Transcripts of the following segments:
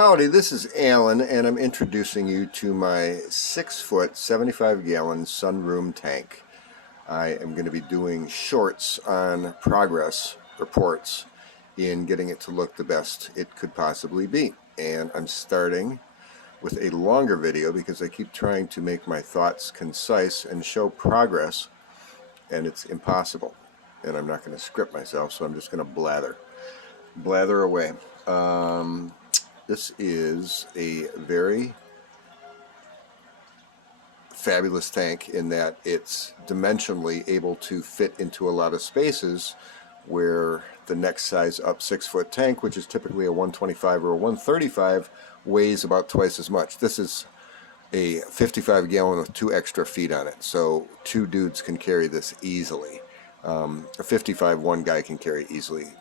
Howdy, this is Alan, and I'm introducing you to my 6-foot, 75-gallon sunroom tank. I am going to be doing shorts on progress reports in getting it to look the best it could possibly be. And I'm starting with a longer video because I keep trying to make my thoughts concise and show progress, and it's impossible. And I'm not going to script myself, so I'm just going to blather away. This is a very fabulous tank in that it's dimensionally able to fit into a lot of spaces where the next size up 6-foot tank, which is typically a 125 or a 135, weighs about twice as much. This is a 55-gallon with 2 extra feet on it, so 2 dudes can carry this easily. A 55 one guy can carry easily.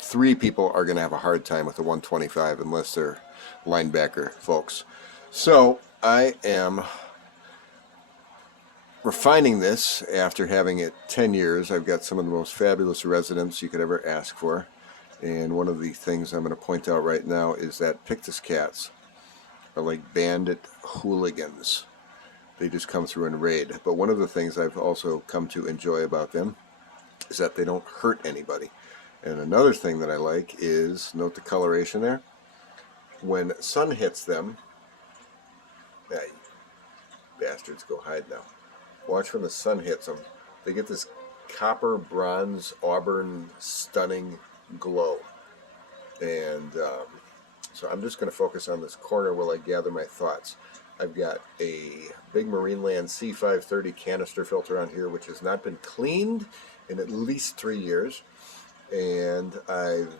3 people are going to have a hard time with a 125 unless they're linebacker folks. So I am refining this after having it 10 years. I've got some of the most fabulous residents you could ever ask for. And one of the things I'm going to point out right now is that pictus cats are like bandit hooligans. They just come through and raid. But one of the things I've also come to enjoy about them is that they don't hurt anybody. And another thing that I like is, note the coloration there. When sun hits them, yeah, bastards, go hide now. Watch when the sun hits them. They get this copper, bronze, auburn, stunning glow. And so I'm just going to focus on this corner while I gather my thoughts. I've got a big Marineland C530 canister filter on here, which has not been cleaned in at least 3 years. And I've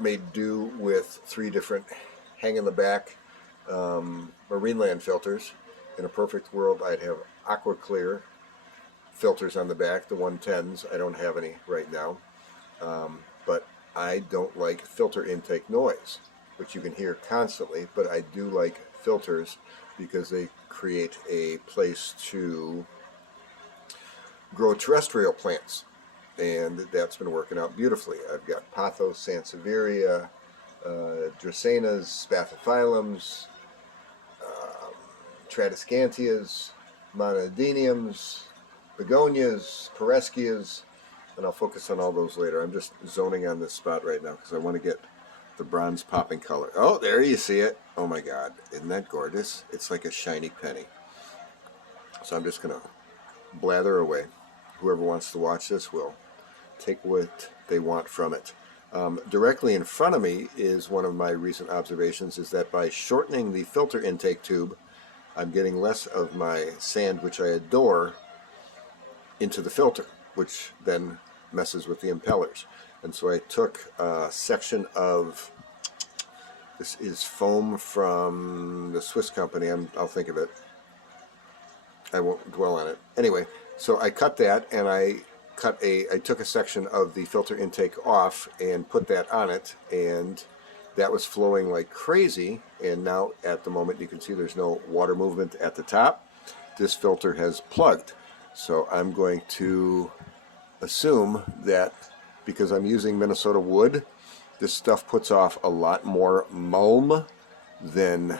made do with 3 different hang-in-the-back Marineland filters. In a perfect world, I'd have aqua clear filters on the back, the 110s. I don't have any right now. But I don't like filter intake noise, which you can hear constantly, but I do like filters because they create a place to grow terrestrial plants. And that's been working out beautifully. I've got pothos, sansevieria, dracaenas, spathiphyllums, tradescantias, monodiniums, begonias, parescias, and I'll focus on all those later. I'm just zoning on this spot right now because I want to get the bronze popping color. Oh, there you see it. Oh my God, isn't that gorgeous? It's like a shiny penny. So I'm just going to blather away. Whoever wants to watch this will take what they want from it. Directly in front of me is one of my recent observations, is that by shortening the filter intake tube, I'm getting less of my sand, which I adore, into the filter, which then messes with the impellers. And so I took a section of, this is foam from the Swiss company, I'll think of it. I won't dwell on it. Anyway, so I cut that, and I took a section of the filter intake off and put that on it, and that was flowing like crazy. And now at the moment you can see there's no water movement at the top. This filter has plugged. So I'm going to assume that because I'm using Minnesota wood, this stuff puts off a lot more mulm than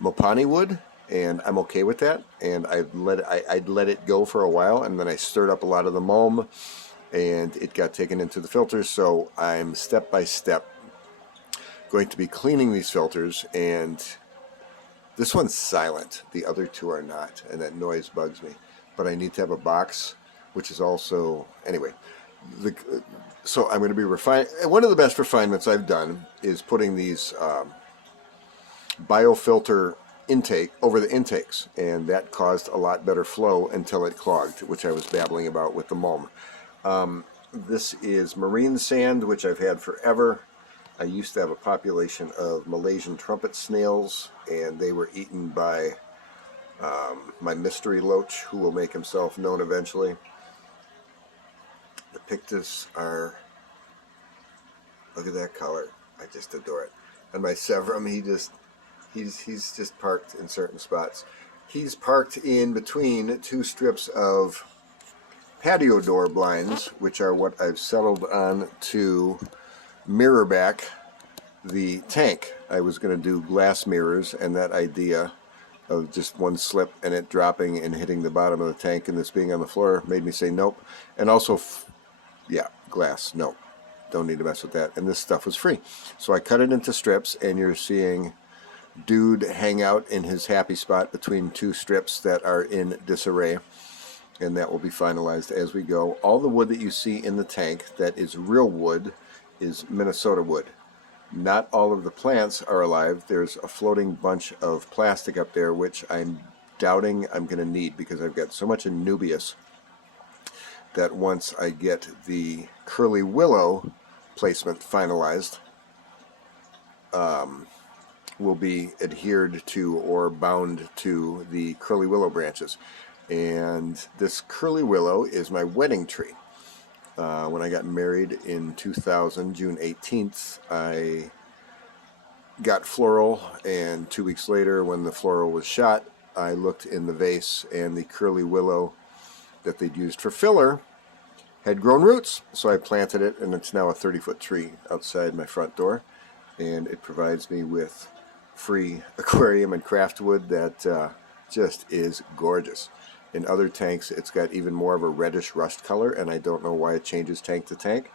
Mopani wood. And I'm okay with that, and I'd let it go for a while, and then I stirred up a lot of the mulm, and it got taken into the filters. So I'm step by step going to be cleaning these filters, and this one's silent. The other 2 are not, and that noise bugs me. But I need to have a box, which is also, anyway. So I'm going to be refining. One of the best refinements I've done is putting these biofilter intake over the intakes, and that caused a lot better flow until it clogged, which I was babbling about with the mulm. This is marine sand, which I've had forever. I used to have a population of Malaysian trumpet snails, and they were eaten by my mystery loach, who will make himself known eventually. The pictus are, look at that color, I just adore it. And my severum, he's just parked in certain spots. He's parked in between 2 strips of patio door blinds, which are what I've settled on to mirror back the tank. I was going to do glass mirrors, and that idea of just one slip and it dropping and hitting the bottom of the tank and this being on the floor made me say nope. And also, yeah, glass, nope. Don't need to mess with that. And this stuff was free. So I cut it into strips, and you're seeing dude hang out in his happy spot between two strips that are in disarray. And that will be finalized as we go. All the wood that you see in the tank that is real wood is Minnesota wood. Not all of the plants are alive. There's a floating bunch of plastic up there, which I'm doubting I'm going to need because I've got so much Anubias that once I get the curly willow placement finalized, will be adhered to or bound to the curly willow branches. And this curly willow is my wedding tree. When I got married in 2000, June 18th, I got floral, and 2 weeks later when the floral was shot, I looked in the vase, and the curly willow that they'd used for filler had grown roots. So I planted it, and it's now a 30-foot tree outside my front door, and it provides me with free aquarium and craft wood that just is gorgeous. In other tanks, it's got even more of a reddish rust color, and I don't know why it changes tank to tank,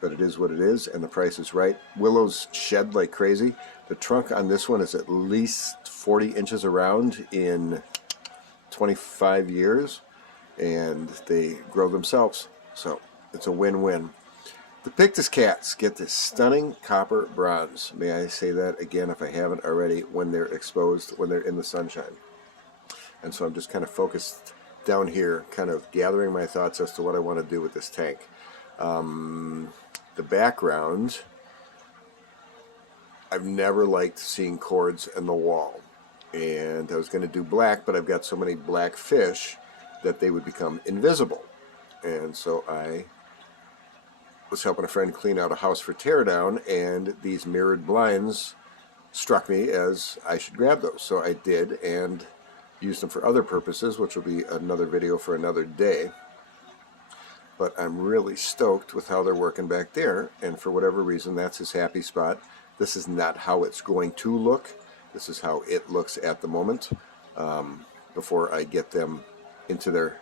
but it is what it is, and the price is right. Willows shed like crazy. The trunk on this one is at least 40 inches around in 25 years, and they grow themselves, so it's a win-win. The Pictus cats get this stunning copper bronze. May I say that again if I haven't already, when they're exposed, when they're in the sunshine. And so I'm just kind of focused down here, kind of gathering my thoughts as to what I want to do with this tank. The background, I've never liked seeing cords in the wall. And I was going to do black, but I've got so many black fish that they would become invisible. And so I was helping a friend clean out a house for teardown, and these mirrored blinds struck me as I should grab those. So I did, and used them for other purposes, which will be another video for another day. But I'm really stoked with how they're working back there, and for whatever reason, that's his happy spot. This is not how it's going to look. This is how it looks at the moment, before I get them into their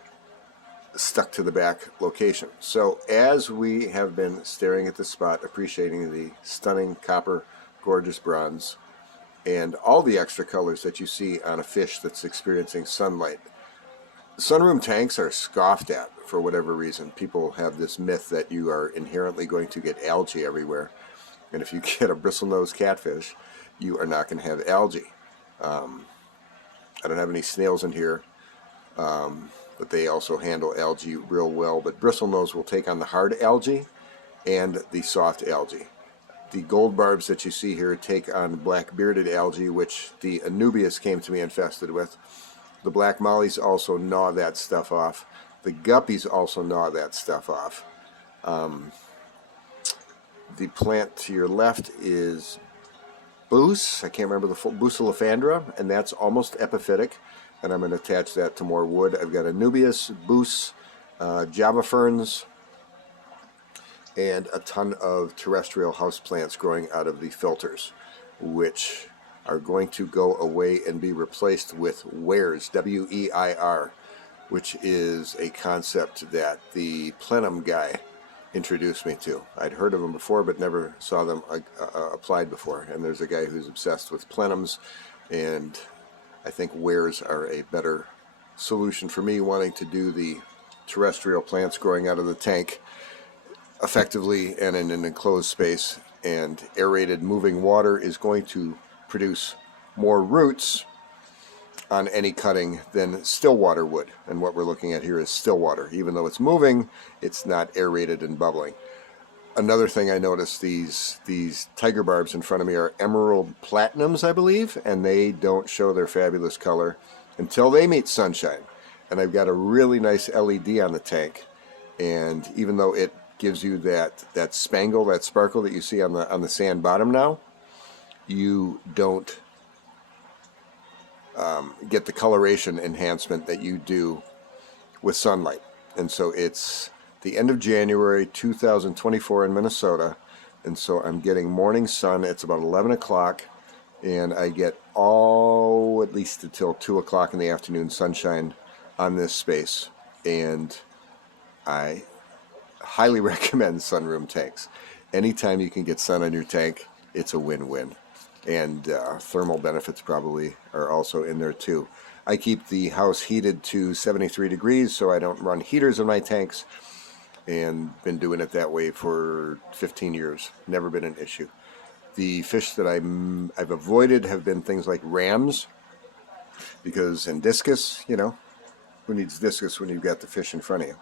stuck to the back location. So as we have been staring at this spot, appreciating the stunning copper, gorgeous bronze, and all the extra colors that you see on a fish that's experiencing sunlight. Sunroom tanks are scoffed at for whatever reason. People have this myth that you are inherently going to get algae everywhere. And if you get a bristlenose catfish, you are not going to have algae. I don't have any snails in here, but they also handle algae real well. But bristlenose will take on the hard algae and the soft algae. The gold barbs that you see here take on black bearded algae, which the Anubias came to me infested with. The black mollies also gnaw that stuff off. The guppies also gnaw that stuff off. The plant to your left is Buce. I can't remember the full Bucephelandra, and that's almost epiphytic. And I'm going to attach that to more wood. I've got Anubias, Buce, Java ferns, and a ton of terrestrial houseplants growing out of the filters, which are going to go away and be replaced with wares, W-E-I-R, which is a concept that the plenum guy introduced me to. I'd heard of them before, but never saw them applied before. And there's a guy who's obsessed with plenums, and I think wares are a better solution for me wanting to do the terrestrial plants growing out of the tank effectively and in an enclosed space. And aerated moving water is going to produce more roots on any cutting than still water would. And what we're looking at here is still water. Even though it's moving, it's not aerated and bubbling. Another thing I noticed, these tiger barbs in front of me are emerald platinums, I believe, and they don't show their fabulous color until they meet sunshine. And I've got a really nice LED on the tank, and even though it gives you that spangle, that sparkle that you see on the sand bottom now, you don't get the coloration enhancement that you do with sunlight. And so it's the end of January 2024 in Minnesota. and so I'm getting morning sun. It's about 11 o'clock, and I get at least until 2 o'clock in the afternoon sunshine on this space, and I highly recommend sunroom tanks. Anytime you can get sun on your tank, it's a win-win. And thermal benefits probably are also in there too. I keep the house heated to 73 degrees so I don't run heaters in my tanks, and been doing it that way for 15 years. Never been an issue. The fish that I've avoided have been things like rams, because in discus, you know, who needs discus when you've got the fish in front of you?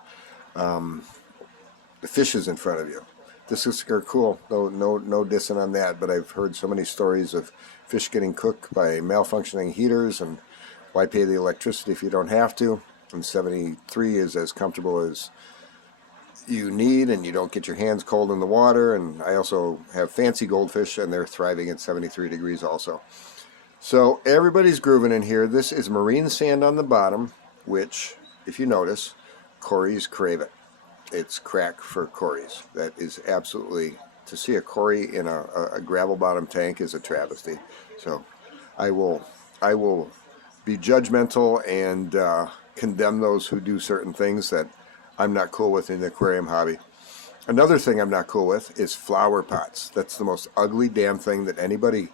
The fish is in front of you. Discus are cool, no dissing on that, but I've heard so many stories of fish getting cooked by malfunctioning heaters, and why pay the electricity if you don't have to? And 73 is as comfortable as you need, and you don't get your hands cold in the water. And I also have fancy goldfish, and they're thriving at 73 degrees also. So everybody's grooving in here. This is marine sand on the bottom, which, if you notice, cories crave it. It's crack for cories. That is absolutely, to see a cory in a gravel bottom tank is a travesty. So I will be judgmental and condemn those who do certain things that I'm not cool with in the aquarium hobby. Another thing I'm not cool with is flower pots. That's the most ugly damn thing that anybody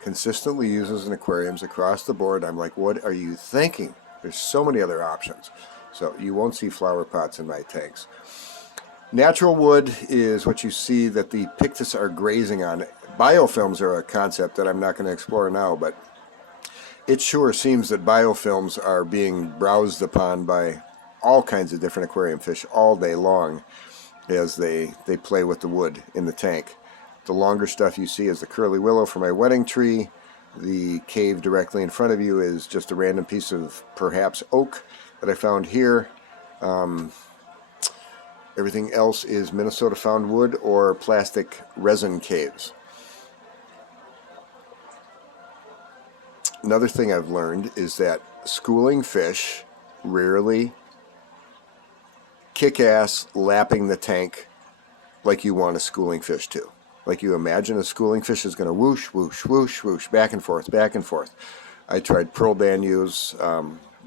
consistently uses in aquariums across the board. I'm like, what are you thinking? There's so many other options. So you won't see flower pots in my tanks. Natural wood is what you see that the pictus are grazing on. Biofilms are a concept that I'm not going to explore now, but it sure seems that biofilms are being browsed upon by all kinds of different aquarium fish all day long as they play with the wood in the tank. The longer stuff you see is the curly willow for my wedding tree. The cave directly in front of you is just a random piece of perhaps oak that I found here. Everything else is Minnesota found wood or plastic resin caves. Another thing I've learned is that schooling fish rarely kick ass lapping the tank like you want a schooling fish to. Like you imagine a schooling fish is going to whoosh, whoosh, whoosh, whoosh, back and forth, back and forth. I tried pearl danios.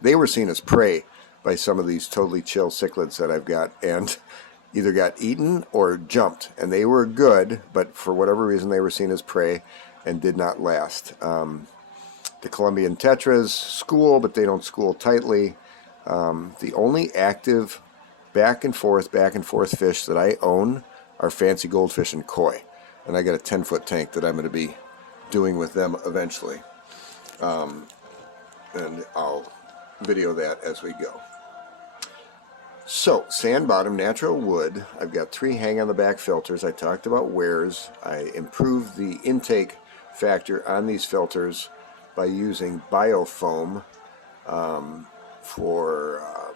They were seen as prey by some of these totally chill cichlids that I've got, and either got eaten or jumped. And they were good, but for whatever reason they were seen as prey and did not last. The Columbian Tetras school, but they don't school tightly. The only active back and forth fish that I own are fancy goldfish and koi. And I got a 10-foot tank that I'm going to be doing with them eventually. And I'll video that as we go. So, sand bottom, natural wood. I've got 3 hang on the back filters. I talked about wears. I improved the intake factor on these filters by using biofoam for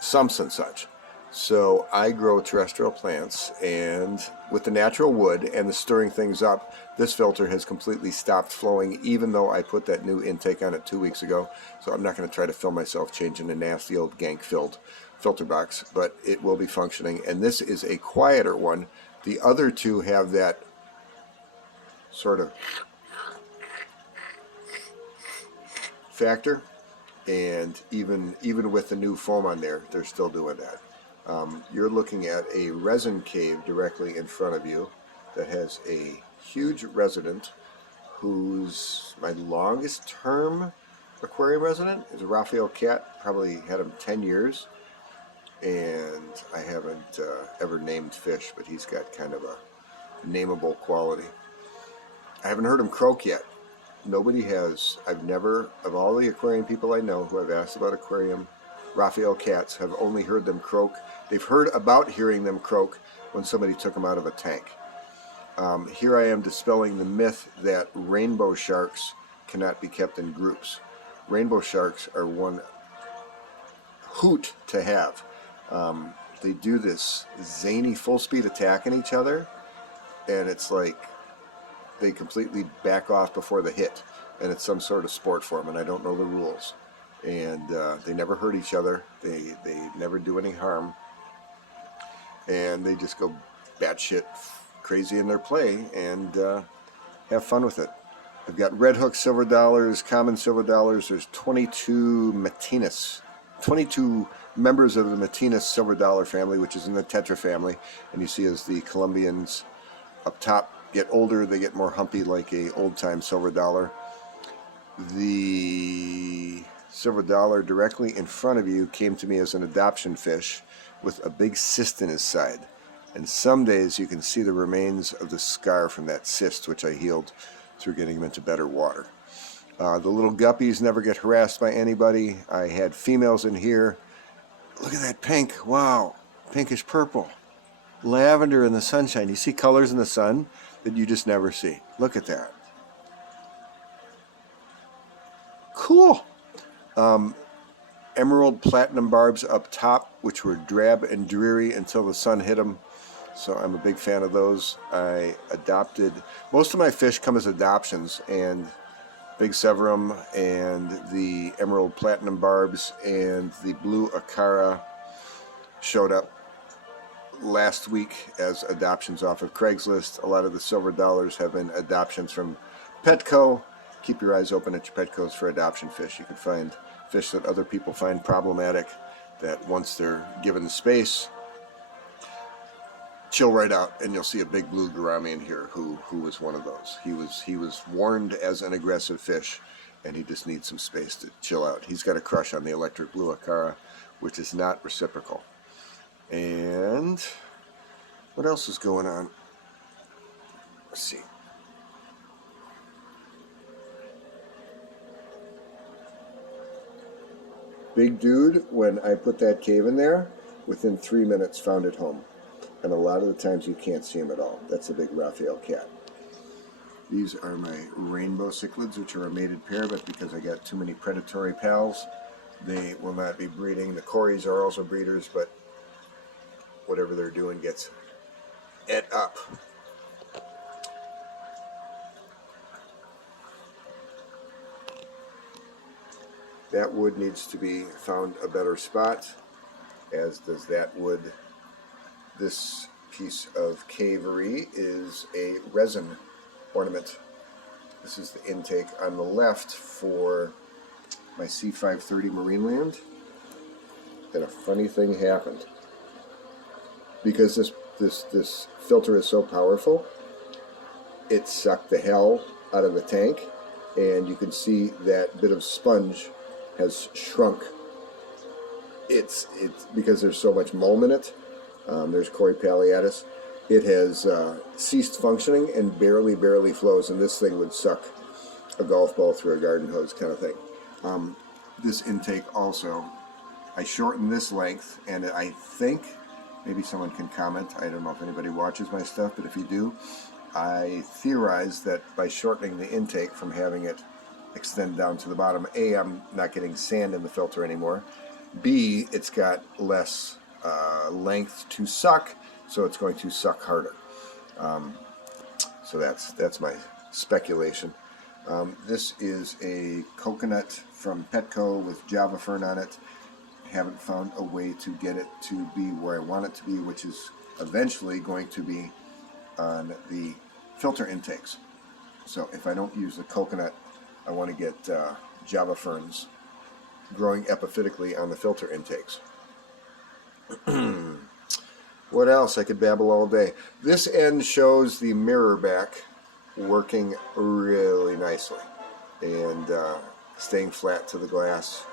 sumps and such. So I grow terrestrial plants, and with the natural wood and the stirring things up, this filter has completely stopped flowing, even though I put that new intake on it 2 weeks ago. So I'm not going to try to film myself changing a nasty old gank-filled filter box, but it will be functioning. And this is a quieter one. The other two have that sort of factor, and even with the new foam on there, they're still doing that. You're looking at a resin cave directly in front of you that has a huge resident who's my longest term aquarium resident is a Raphael cat. Probably had him 10 years, and I haven't ever named fish, but he's got kind of a nameable quality. I haven't heard him croak yet. Nobody has. I've never, of all the aquarium people I know who I've asked about aquarium Raphael cats, have only heard them croak. They've heard about hearing them croak when somebody took them out of a tank. Here I am dispelling the myth that rainbow sharks cannot be kept in groups. Rainbow sharks are one hoot to have. They do this zany full speed attack on each other, and it's like they completely back off before the hit, and it's some sort of sport for them, and I don't know the rules. And they never hurt each other. They never do any harm, and they just go batshit crazy in their play and have fun with it. I've got red hook silver dollars, common silver dollars. There's 22 Matinus, 22 members of the Matinus silver dollar family, which is in the Tetra family. And you see as the Columbians up top get older, they get more humpy like a old-time silver dollar. The silver dollar directly in front of you came to me as an adoption fish with a big cyst in his side. And some days you can see the remains of the scar from that cyst, which I healed through getting him into better water. The little guppies never get harassed by anybody. I had females in here. Look at that pink. Wow. Pinkish purple. Lavender in the sunshine. You see colors in the sun that you just never see. Look at that. Cool. Emerald platinum barbs up top, which were drab and dreary until the sun hit them. So I'm a big fan of those. I adopted, most of my fish come as adoptions, and big severum and the emerald platinum barbs and the blue acara showed up last week as adoptions off of Craigslist. A lot of the silver dollars have been adoptions from Petco. Keep your eyes open at your Petcos for adoption fish. You can find fish that other people find problematic, that once they're given the space, chill right out, and you'll see a big blue gourami in here who was one of those. He was warned as an aggressive fish, and he just needs some space to chill out. He's got a crush on the electric blue acara, which is not reciprocal. And what else is going on? Let's see. Big dude, when I put that cave in there, within 3 minutes found it home. And a lot of the times you can't see him at all. That's a big Raphael cat. These are my rainbow cichlids, which are a mated pair, but because I got too many predatory pals, they will not be breeding. The cories are also breeders, but whatever they're doing gets et up. That wood needs to be found a better spot, as does that wood. This piece of cavery is a resin ornament. This is the intake on the left for my C530 marine land. And a funny thing happened. Because this filter is so powerful, it sucked the hell out of the tank, and you can see that bit of sponge has shrunk. It's because there's so much mulm in it. There's Cory palliatus. It has ceased functioning and barely flows, and this thing would suck a golf ball through a garden hose kind of thing. This intake also, I shortened this length, and I think, maybe someone can comment, I don't know if anybody watches my stuff, but if you do, I theorize that by shortening the intake from having it extend down to the bottom, A, I'm not getting sand in the filter anymore, B, it's got less length to suck, so it's going to suck harder. So that's my speculation. This is a coconut from Petco with Java fern on it. Haven't found a way to get it to be where I want it to be, which is eventually going to be on the filter intakes. So if I don't use the coconut, I want to get Java ferns growing epiphytically on the filter intakes. What else? I could babble all day. This end shows the mirror back working really nicely and staying flat to the glass.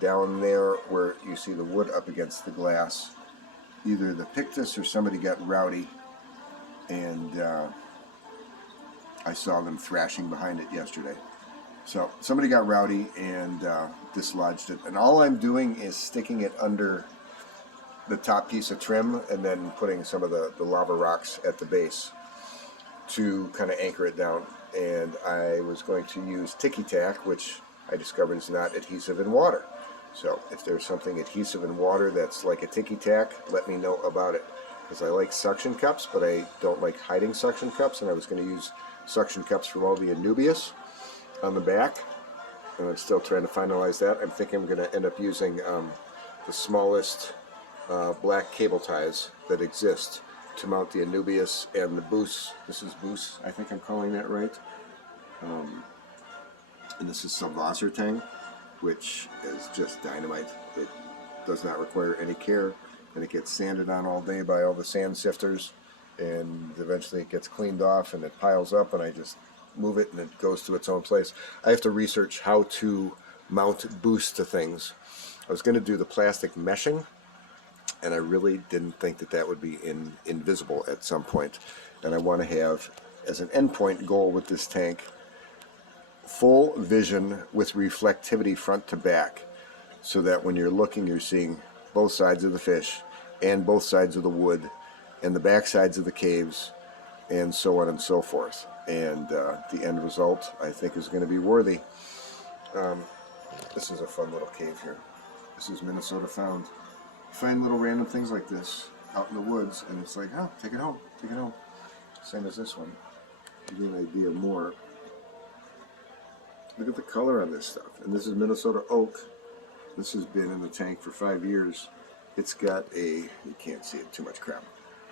Down there where you see the wood up against the glass, either the pictus or somebody got rowdy, and I saw them thrashing behind it yesterday. So somebody got rowdy and dislodged it, and all I'm doing is sticking it under the top piece of trim and then putting some of the lava rocks at the base to kind of anchor it down. And I was going to use Tiki Tack, which I discovered is not adhesive in water. So if there's something adhesive in water that's like a Tiki Tack, let me know about it, because I like suction cups, but I don't like hiding suction cups, and I was going to use suction cups from all the Anubias on the back, and I'm still trying to finalize that. I'm thinking I'm going to end up using the smallest black cable ties that exist, to mount the Anubias and the Buce. This is Buce, I think I'm calling that right. And this is some Wasser tank, which is just dynamite. It does not require any care, and it gets sanded on all day by all the sand sifters, and eventually it gets cleaned off and it piles up, and I just move it and it goes to its own place. I have to research how to mount Buce to things. I was going to do the plastic meshing, and I really didn't think that that would be invisible at some point. And I want to have, as an endpoint goal with this tank, full vision with reflectivity front to back, so that when you're looking, you're seeing both sides of the fish and both sides of the wood and the back sides of the caves and so on and so forth. And the end result, I think, is going to be worthy. This is a fun little cave here. This is Minnesota found. You find little random things like this out in the woods, and it's like, oh, take it home, take it home. Same as this one. Give you an idea more. Look at the color on this stuff. And this is Minnesota oak. This has been in the tank for 5 years. It's got a, you can't see it, too much crap.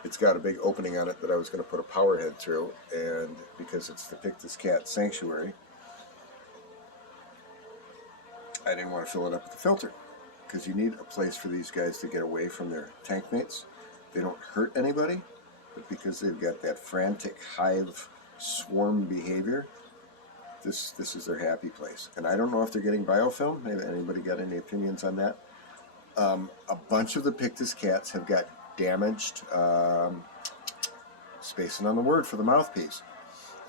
It's got a big opening on it that I was going to put a power head through, and because it's the Pictus cat sanctuary, I didn't want to fill it up with the filter, because you need a place for these guys to get away from their tank mates. They don't hurt anybody, but because they've got that frantic hive swarm behavior, this is their happy place. And I don't know if they're getting biofilm. Maybe anybody got any opinions on that? A bunch of the Pictus cats have got damaged, spacing on the word for the mouthpiece.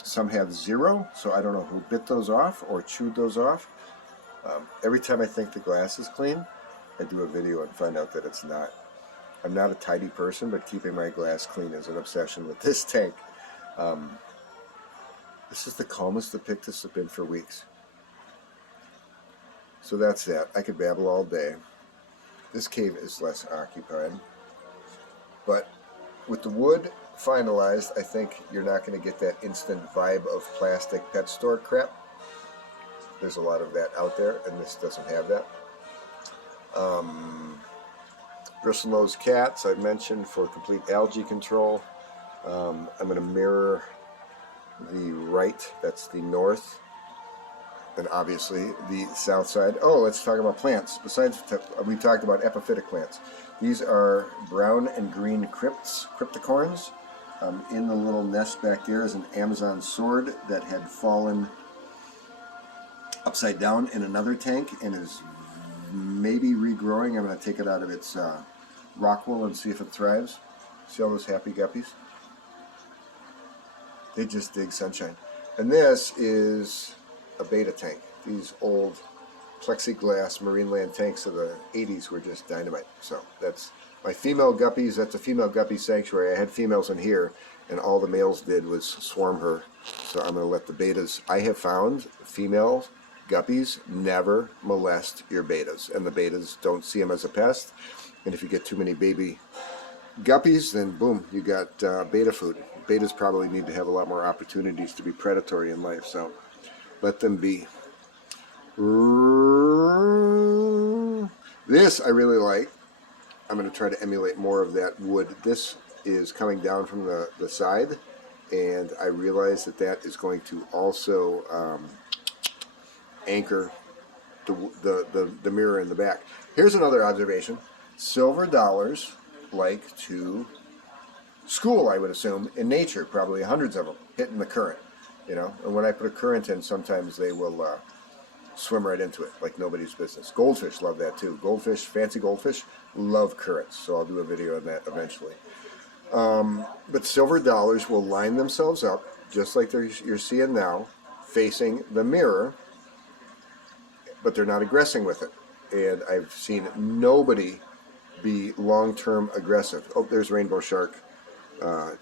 Some have zero, so I don't know who bit those off or chewed those off. Every time I think the glass is clean, I do a video and find out that it's not. I'm not a tidy person, but keeping my glass clean is an obsession with this tank. This is the calmest the Pictus have been for weeks. So that's that. I could babble all day. This cave is less occupied. But with the wood finalized, I think you're not going to get that instant vibe of plastic pet store crap. There's a lot of that out there, and this doesn't have that. Bristlenose cats, I've mentioned, for complete algae control. I'm going to mirror the right, that's the north, and obviously the south side. Oh, let's talk about plants. Besides, we talked about epiphytic plants. These are brown and green crypts, cryptocorns. In the little nest back there is an Amazon sword that had fallen upside down in another tank and is maybe regrowing. I'm going to take it out of its rock wool and see if it thrives. See all those happy guppies? They just dig sunshine. And this is a beta tank. These old plexiglass Marineland tanks of the 80s were just dynamite. So that's my female guppies. That's a female guppy sanctuary. I had females in here, and all the males did was swarm her. So I'm going to let the betas. I have found female guppies never molest your betas, and the betas don't see them as a pest. And if you get too many baby guppies, then boom, you got beta food. Betas probably need to have a lot more opportunities to be predatory in life, so let them be. This I really like. I'm going to try to emulate more of that wood. This is coming down from the side, and I realize that that is going to also anchor the mirror in the back. Here's another observation. Silver dollars like to school, I would assume, in nature, probably hundreds of them, hitting the current, you know. And when I put a current in, sometimes they will swim right into it, like nobody's business. Goldfish love that too. Goldfish, fancy goldfish, love currents, so I'll do a video on that eventually. But silver dollars will line themselves up, just like you're seeing now, facing the mirror, but they're not aggressing with it. And I've seen nobody be long-term aggressive. Oh, there's rainbow shark.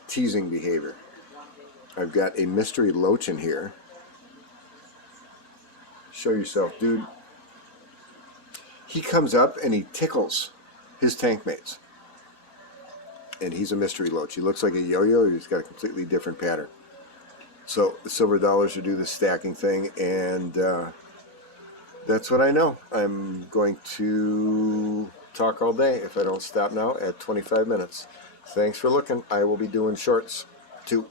Teasing behavior. I've got a mystery loach in here. Show yourself, dude. He comes up and he tickles his tank mates. And he's a mystery loach. He looks like a yo-yo. He's got a completely different pattern. So the silver dollars will do the stacking thing, and that's what I know. I'm going to talk all day if I don't stop now at 25 minutes. Thanks for looking. I will be doing shorts too.